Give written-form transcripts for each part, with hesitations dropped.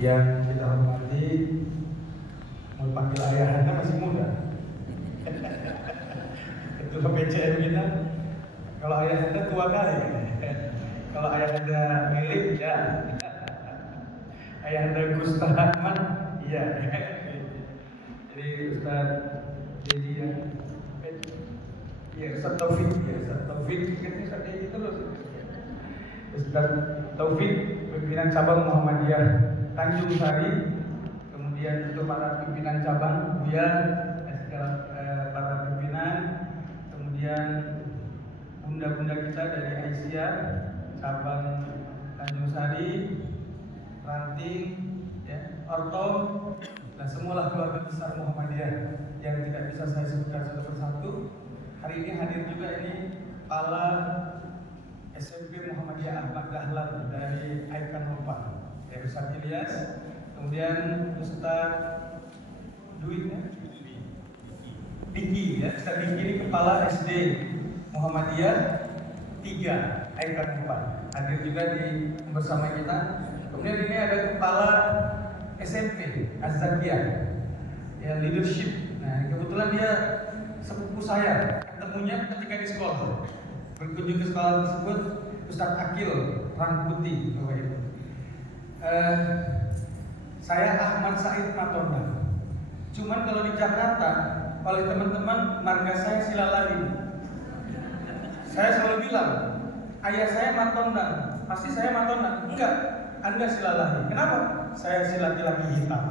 Yang kita hormati, mau panggil ayahanda masih muda. Ketua PCM kita, kalau ayahanda tua kali. Kalau ayahanda milik ya, ayahanda Gustaf Ahmad, iya. Jadi Ustaz Dedi ya, Ustaz Taufik, Ustaz Taufik, kan Ustaz Dedi terus. Ustaz Taufik, pimpinan cabang Muhammadiyah Tanjung Sari, kemudian untuk para pimpinan cabang, Buya, para pimpinan, kemudian bunda-bunda kita dari Aisyah, cabang Tanjung Sari, Ranting, ya, Orto, dan semualah keluarga besar Muhammadiyah yang tidak bisa saya sebutkan satu persatu. Hari ini hadir juga ini kepala SMP Muhammadiyah Ahmad Dahlan dari Aikan Lompang, ya, Ustaz Ilyas, kemudian Ustaz Diki, ya, Ustaz Diki ini kepala SD Muhammadiyah 3 Aikan Lompang, hadir juga bersama kita. Kemudian ini ada kepala SMP Az-Zakiyah, ya, leadership. Nah, kebetulan dia sepupu saya, ketemunya ketika di sekolah. Berkunjung ke sekolah tersebut, Ustaz Akil Rangkuti, Bapak Ibu. Saya Ahmad Said Matonda. Cuman kalau di Jakarta, oleh teman-teman marga saya Silalahi. Saya selalu bilang, ayah saya Matonda, pasti saya Matonda. Enggak, Anda Silalahi. Kenapa? Saya si laki-laki hitam.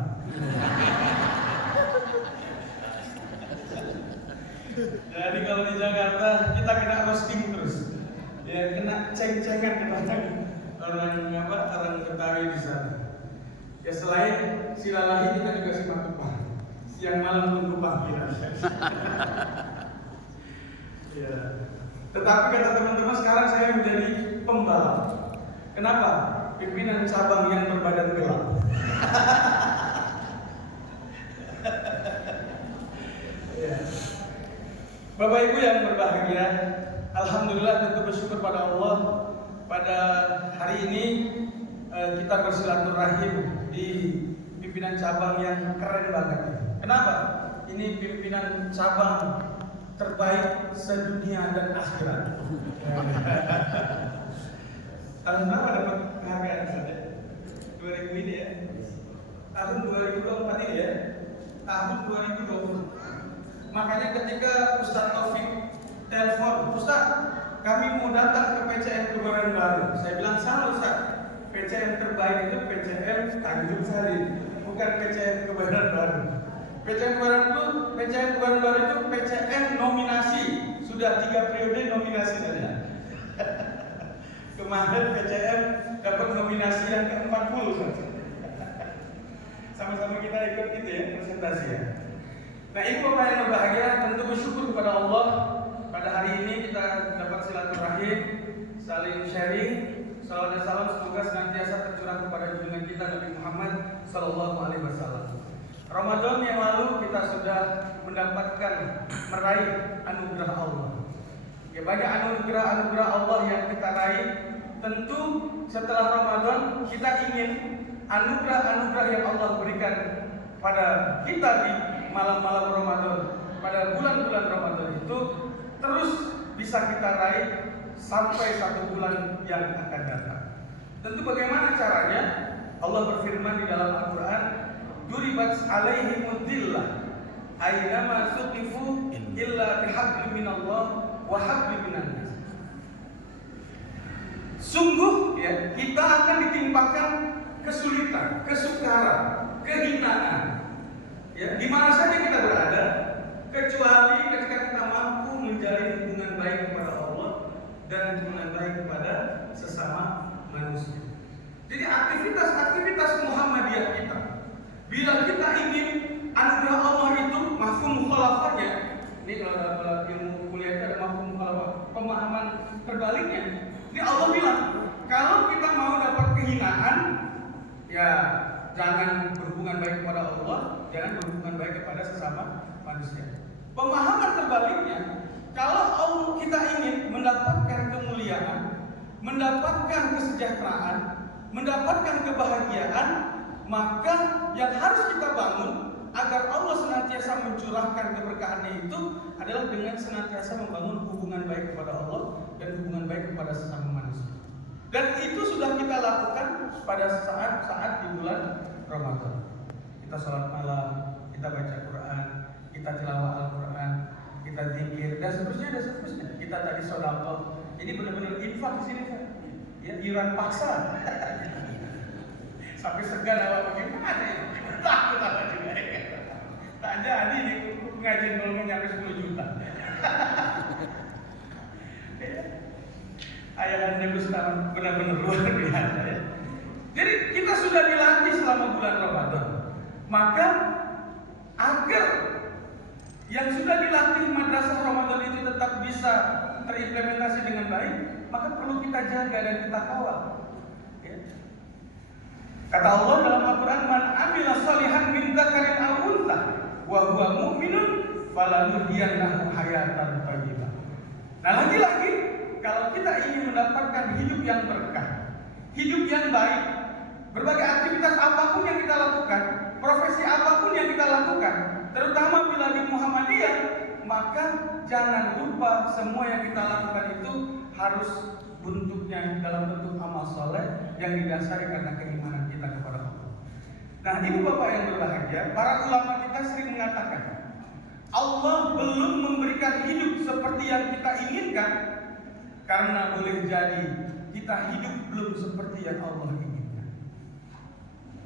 Jadi kalau di Jakarta kita kena roasting terus, ya, kena ceng-cengan orang Betawi di sana. Ya, selain Silalahi kita juga simak upah, siang malam tunggu panggilan. Ya. Tetapi kata teman-teman, sekarang saya menjadi pembalap. Kenapa? Pimpinan cabang yang berbadan gelap. Ya. Bapak Ibu yang berbahagia, alhamdulillah tentu bersyukur pada Allah. Pada hari ini kita bersilaturahim di pimpinan cabang yang keren banget. Kenapa? Ini pimpinan cabang terbaik sedunia dan akhirat. Tahun berapa dapat penghargaan saja? 2000 ini ya? Tahun 2024 ini ya? Tahun 2020. Makanya ketika Ustaz Taufik telepon, Ustaz, kami mau datang ke PCM Kebayoran Baru. Saya bilang, salah Ustaz, PCM terbaik itu PCM Tanjung Sari, bukan PCM Kebayoran Baru. PCM Kebayoran Baru itu PCM nominasi, sudah 3 periode nominasi saja. Kemarin PCM dapat nominasi yang ke-40 saja. Sama-sama kita ikut gitu ya, presentasi ya. Nah, ibu bapak yang berbahagia, tentu bersyukur kepada Allah. Pada hari ini kita dapat silaturahim, saling sharing. Salawat dan salam semoga senantiasa tercurah kepada junjungan kita Nabi Muhammad SAW. Ramadan yang lalu kita sudah mendapatkan meraih anugerah Allah. Ya, banyak anugerah Allah yang kita raih. Tentu setelah Ramadan kita ingin anugerah-anugerah yang Allah berikan pada kita di malam-malam Ramadan, pada bulan-bulan Ramadan itu terus bisa kita raih sampai 1 bulan yang akan datang. Tentu bagaimana caranya? Allah berfirman di dalam Al-Quran, "Duribat alaihimud dhillah aynama suqifu illa bihablin minallah wa hablin minan nas." Sungguh ya, kita akan ditimpakan kesulitan, kesukaran, kehinaan. Ya, di mana saja kita berada, kecuali ketika kita mampu menjalin hubungan baik kepada Allah dan hubungan baik kepada sesama manusia. Jadi aktivitas Muhammadiyah kita, bila kita ingin anugerah Allah itu mafhum mukhalafatnya, ini kalau dalam ilmu kuliah itu ada mafhum mukhalafat, pemahaman terbaliknya. Ini Allah bilang, kalau kita mau dapat kehinaan, ya jangan berhubungan baik kepada Allah, jangan berhubungan baik kepada sesama manusia. Pemahaman terbaliknya, kalau kita ingin mendapatkan kemuliaan, mendapatkan kesejahteraan, mendapatkan kebahagiaan, maka yang harus kita bangun agar Allah senantiasa mencurahkan keberkahannya itu adalah dengan senantiasa membangun hubungan baik kepada Allah dan hubungan baik kepada sesama manusia. Dan itu sudah kita lakukan pada saat-saat di bulan Ramadan. Kita sholat malam, kita baca Quran, kita tilawah Al-Quran, kita zikir dan seterusnya. Kita tadi sedekah. Ini benar-benar infak di sini kan? Ya, iuran paksa. Sampai segan awak bagaimana ya? Takut apa juga ya? Tak jadi nih pengajian belum nyampe 10 juta. Ayah Anda Gustaf benar-benar luar biasa ya. Jadi kita sudah dilatih selama bulan Ramadan. Maka agar yang sudah dilatih madrasah Ramadan itu tetap bisa terimplementasi dengan baik, maka perlu kita jaga dan kita kawal. Ya. Kata Allah dalam Al-Quran, "Man amila shalihan min dzakarin aw untha wa huwa mu'minun falanuhyiyannahu hayatan thayyibah." Nah, lagi-lagi kalau kita ingin mendapatkan hidup yang berkah, hidup yang baik, berbagai aktivitas apapun yang kita lakukan, profesi apapun yang kita lakukan, terutama bila di Muhammadiyah, maka jangan lupa semua yang kita lakukan itu harus bentuknya dalam bentuk amal soleh yang didasari karena keimanan kita kepada Allah. Nah, ibu bapak yang berbahagia, para ulama kita sering mengatakan, Allah belum memberikan hidup seperti yang kita inginkan, karena boleh jadi kita hidup belum seperti yang Allah inginkan.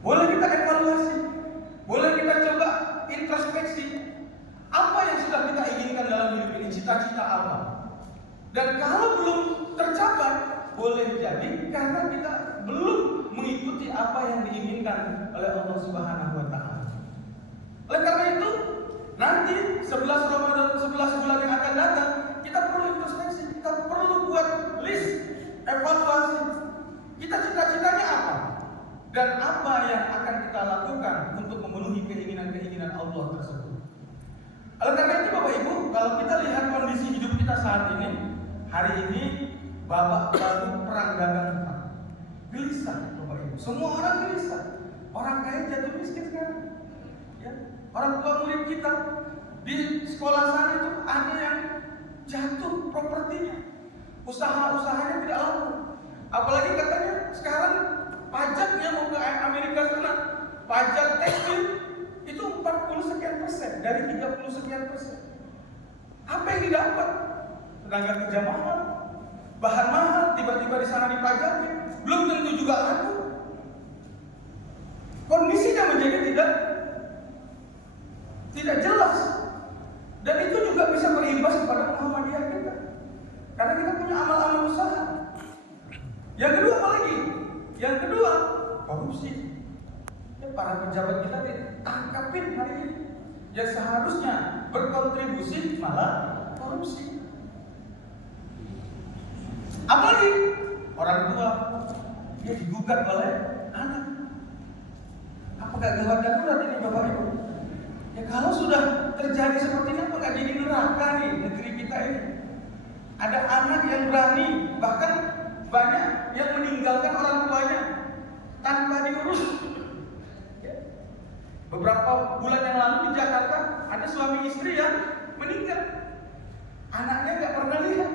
Boleh kita evaluasi, boleh kita coba introspeksi, apa yang sudah kita inginkan dalam hidup ini, cita-cita apa. Dan kalau belum tercapai, boleh jadi karena kita belum mengikuti apa yang diinginkan oleh Allah Subhanahu wa Ta'ala. Oleh karena itu, nanti 11 Ramadan, 11 bulan yang akan datang, kita perlu introspeksi, kita perlu buat list evaluasi. Kita cita-citanya apa? Dan apa yang akan kita lakukan untuk memenuhi keinginan-keinginan Allah tersebut. Oleh karena itu Bapak Ibu, kalau kita lihat kondisi hidup kita saat ini, hari ini babak baru perang dagang utang. Gelisah Bapak Ibu, semua orang gelisah. Orang kaya jatuh miskin sekarang. Ya. Orang tua murid kita di sekolah sana itu ada yang jatuh propertinya, usaha-usahanya tidak laku. Apalagi katanya sekarang pajaknya mau ke Amerika sana, pajak tekstil itu 40 sekian persen dari 30 sekian persen. Apa yang didapat? Tenaga kerja mahal, bahan mahal, tiba-tiba di sana dipajaki, belum tentu juga laku. Kondisinya menjadi tidak jelas, dan itu juga bisa berimbas kepada Muhammadiyah kita, karena kita punya amal-amal usaha. Yang kedua apa lagi? Yang kedua, korupsi. Ya, para pejabat kita ditangkapin hari ini, yang seharusnya berkontribusi malah korupsi. Apalagi orang tua dia digugat oleh anak. Apakah gawat darurat ini Bapak Ibu? Ya kalau sudah terjadi seperti ini, apa nggak jadi neraka nih negeri kita ini? Ada anak yang berani, bahkan banyak yang meninggalkan orang tuanya tanpa diurus. Beberapa bulan yang lalu di Jakarta ada suami istri yang meninggal, anaknya nggak pernah lihat.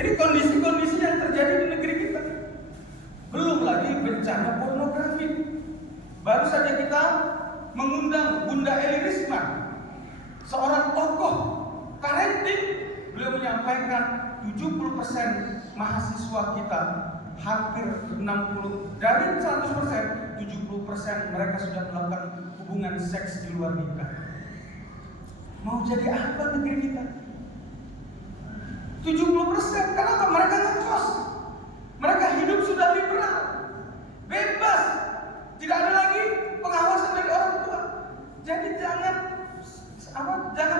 Ini kondisi-kondisi yang terjadi di negeri kita. Belum lagi bencana pornografi. Baru saja kita mengundang Bunda Eli Risma, seorang tokoh parenting. Beliau menyampaikan 70% mahasiswa kita, hampir 60 dari 100%, 70% mereka sudah melakukan hubungan seks di luar nikah. Mau jadi apa negeri kita? 70%, kenapa? Mereka ngekos, mereka hidup sudah liberal, bebas, tidak ada lagi pengawasan dari orang tua. Jadi jangan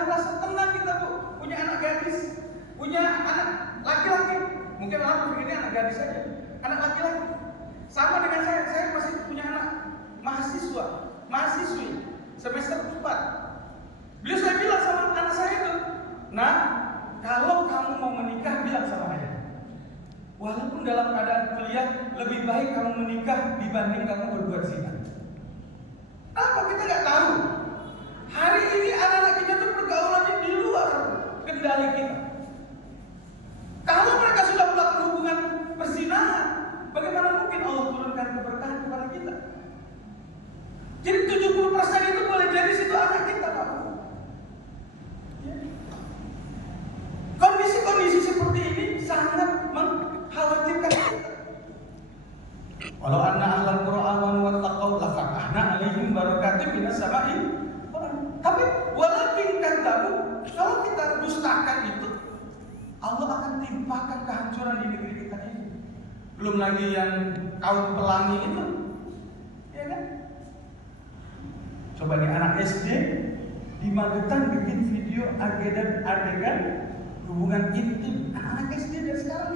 merasa tenang kita punya anak gadis, punya anak laki-laki. Mungkin orang berpikirnya anak gadis saja, anak laki-laki. Sama dengan saya masih punya anak mahasiswi semester 4. Beliau saya bilang sama anak saya itu, nah kalau kamu mau menikah bilang sama ayah. walaupun dalam keadaan kuliah, lebih baik kamu menikah dibanding kamu berbuat zina. Apa kita nggak tahu? Hari ini anak-anak kita tuh pergaulannya di luar kendali kita. Kalau mereka sudah melakukan hubungan perzinahan, bagaimana mungkin Allah turunkan keberkahan kepada kita? Jadi 70% itu boleh jadi situ anak kita, Pak. Ya. Kondisi-kondisi seperti ini sangat mengkhawatirkan kita. Walau anna ahlal qura amanu wattaqau la fatahna 'alaihim barakatim minas sama'i. Tapi walakin kadzabu, kalau kita dustakan itu, Allah akan timpakan kehancuran di negeri kita ini. Belum lagi yang kaum pelangi itu, ya kan? Coba nih anak SD di Magetan bikin video adegan hubungan intim. Anak SD dari sekarang